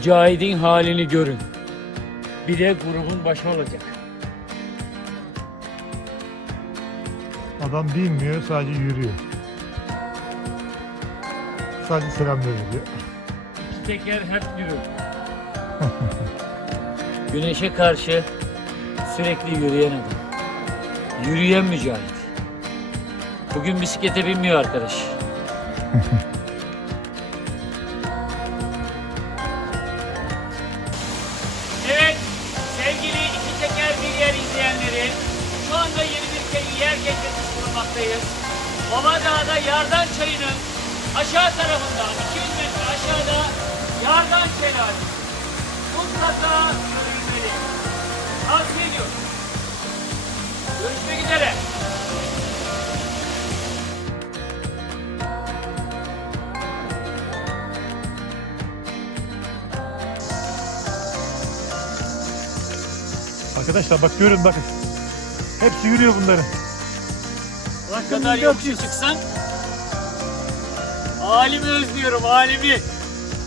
Mücahidin halini görün. Bir de grubun başı olacak. Adam bilmiyor, sadece yürüyor. Sadece selam veriyor. İki teker hep yürür. Güneşe karşı sürekli yürüyen adam. Yürüyen mücahit. Bugün bisiklete binmiyor arkadaş. bulunmaktayız. Babadağ'da Yardan Çayı'nın aşağı tarafında 200 metre aşağıda Yardan Şelalesi. Mutlaka görülmeli. Tavsiye ediyorum. Görüşmek üzere. Arkadaşlar bak görün bakın. Hepsi yürüyor bunların. Kadar yokuşa çıksan Alimi özlüyorum alimi.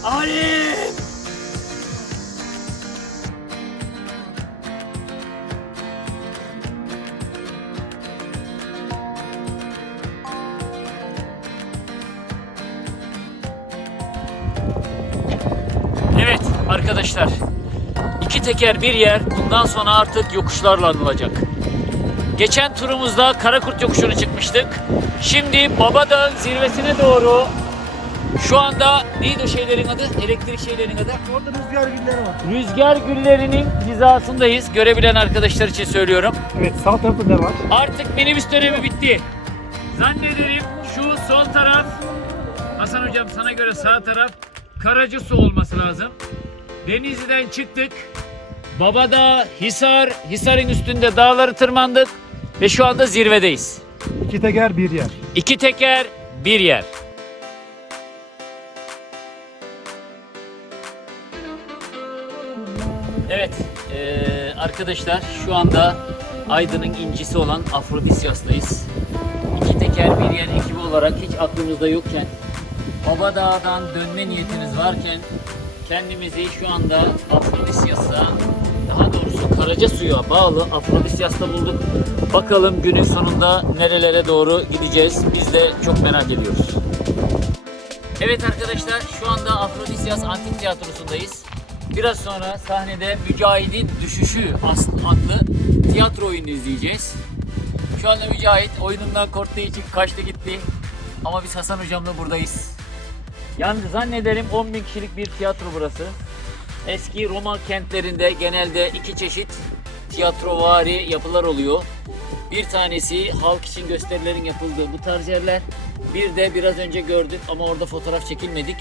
Alim. Evet arkadaşlar. iki teker bir yer bundan sonra artık yokuşlarla anılacak. Geçen turumuzda Karakurt yokuşunu çıkmıştık. Şimdi Babadağ'ın zirvesine doğru şu anda neydi o şeylerin adı? Elektrik şeylerin adı? Orada rüzgar gülleri var. Rüzgar güllerinin hizasındayız. Görebilen arkadaşlar için söylüyorum. Evet sağ tarafta ne var? Artık minibüs dönemi bitti. Zannederim şu sol taraf Hasan hocam sana göre sağ taraf Karacasu olması lazım. Denizli'den çıktık. Babadağ, Hisar, Hisar'ın üstünde dağları tırmandık ve şu anda zirvedeyiz. İki teker bir yer. İki teker, bir yer. Evet, eee, arkadaşlar şu anda Aydın'ın incisi olan Afrodisyas'tayız. İki teker bir yer ekibi olarak hiç aklımızda yokken, Babadağ'dan dönme niyetimiz varken kendimizi şu anda Afrodisyas'a daha doğrusu Karacasu'ya bağlı Afrodisyas'ta bulduk. Bakalım günün sonunda nerelere doğru gideceğiz. Biz de çok merak ediyoruz. Evet arkadaşlar şu anda Afrodisyas Antik Tiyatrosu'ndayız. Biraz sonra sahnede Mücahit'in Düşüşü adlı tiyatro oyunu izleyeceğiz. Şu anda Mücahit oyunundan korktuğu için kaçtı gitti. Ama biz Hasan hocamla buradayız. Yani zannederim 10 bin kişilik bir tiyatro burası. Eski Roma kentlerinde genelde iki çeşit tiyatrovari yapılar oluyor. Bir tanesi halk için gösterilerin yapıldığı bu tarz yerler. Bir de biraz önce gördük ama orada fotoğraf çekilmedik.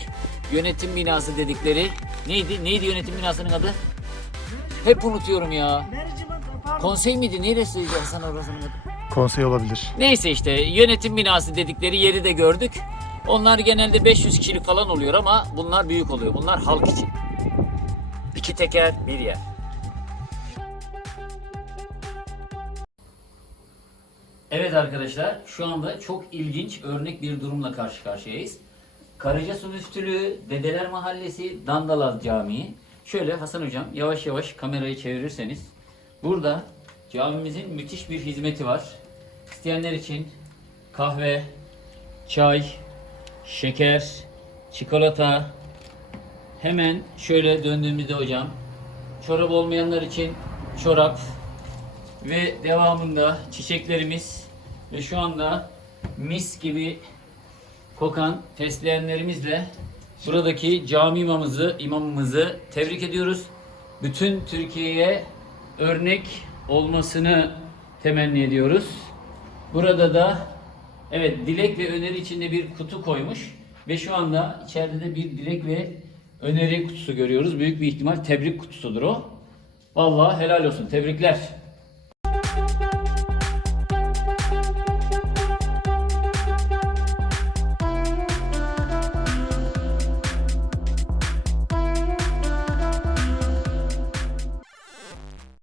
Yönetim binası dedikleri. Neydi? Neydi yönetim binasının adı? Hep unutuyorum ya. Konsey miydi? Neresi Hasan orasının adı? Konsey olabilir. Neyse işte yönetim binası dedikleri yeri de gördük. Onlar genelde 500 kişilik falan oluyor ama bunlar büyük oluyor. Bunlar halk için. İki teker bir yer. Evet arkadaşlar şu anda çok ilginç örnek bir durumla karşı karşıyayız. Karacasu Üstülü, Dedeler Mahallesi, Dandalaz Camii. Şöyle Hasan Hocam yavaş yavaş kamerayı çevirirseniz. Burada camimizin müthiş bir hizmeti var. İsteyenler için kahve, çay, şeker, çikolata. Hemen şöyle döndüğümüzde hocam çorap olmayanlar için çorap ve devamında çiçeklerimiz ve şu anda mis gibi kokan fesleğenlerimizle buradaki cami imamımızı, imamımızı tebrik ediyoruz. Bütün Türkiye'ye örnek olmasını temenni ediyoruz. Burada da evet dilek ve öneri içinde bir kutu koymuş ve şu anda içeride de bir dilek ve öneri kutusu görüyoruz. Büyük bir ihtimal tebrik kutusudur o. Vallahi helal olsun. Tebrikler.